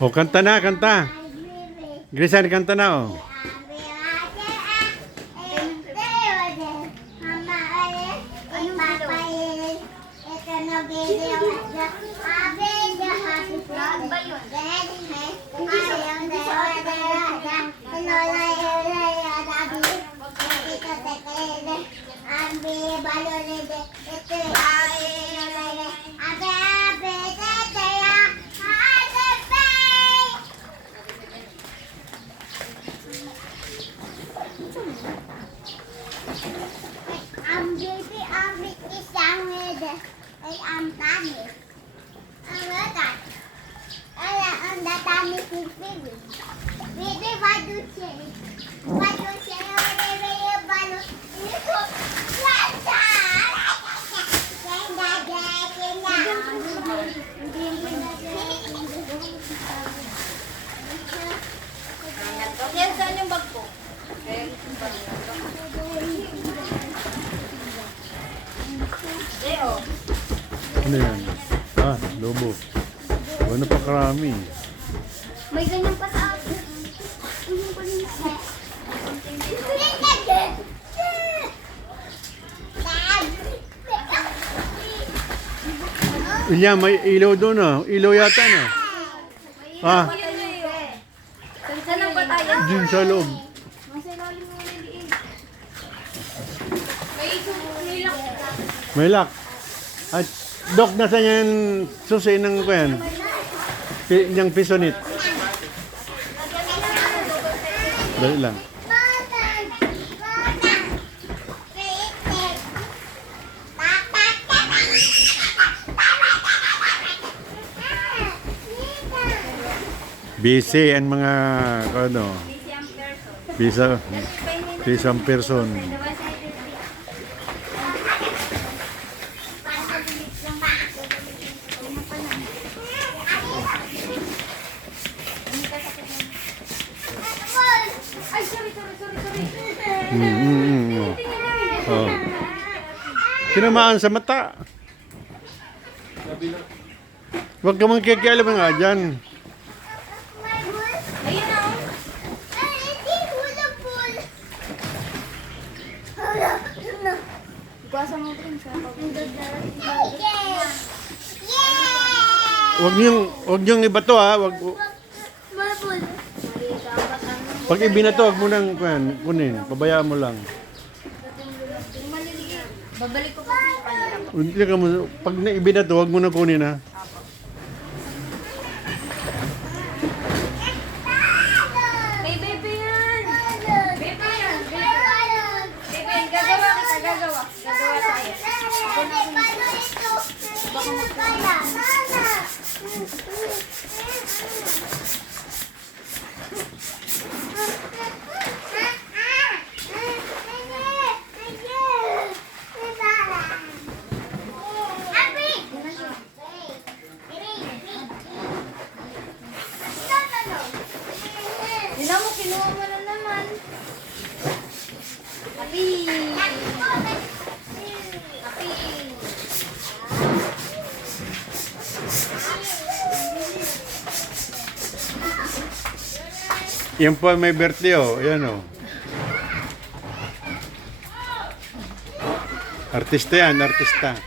O, kanta na, kanta. Grisan, kanta na, o. Yan, saan yung bag ko? Ano yan? Ah, lobo. Ano pa karami? May ganyan pa sa akin. Inya, may ilaw doon, ah. Ilaw yata, na. Ah, Saan ang ba tayo? dun sa loob. Nasa ilalim mo niliin. May lock. May lock. At, Dok, nasa yan susi ng ko yan? Yung pisonit. Dali lang. Busy ang mga ano, bisang person. Ay, sorry. Oh. Tinamaan sa mata. Huwag ka mang kikialam nga dyan. Ayun na. Ikuasa mo rin sa Huwag niyong iba to, ha. Pag ibinato, huwag mo nang kunin. Pabayaan mo lang. Babalik ko pa sa kanila. Hindi ka mo, pag ibinato, huwag mo nang kunin, ha. Kay Bebe yan. Bebe yan. Bebe, gagawa kita. Gagawa tayo. Baka magkala. Hindi mo, kinuha mo na naman. Happy! Yan po may birthday, oh. Yan, oh. Artista yan, artista.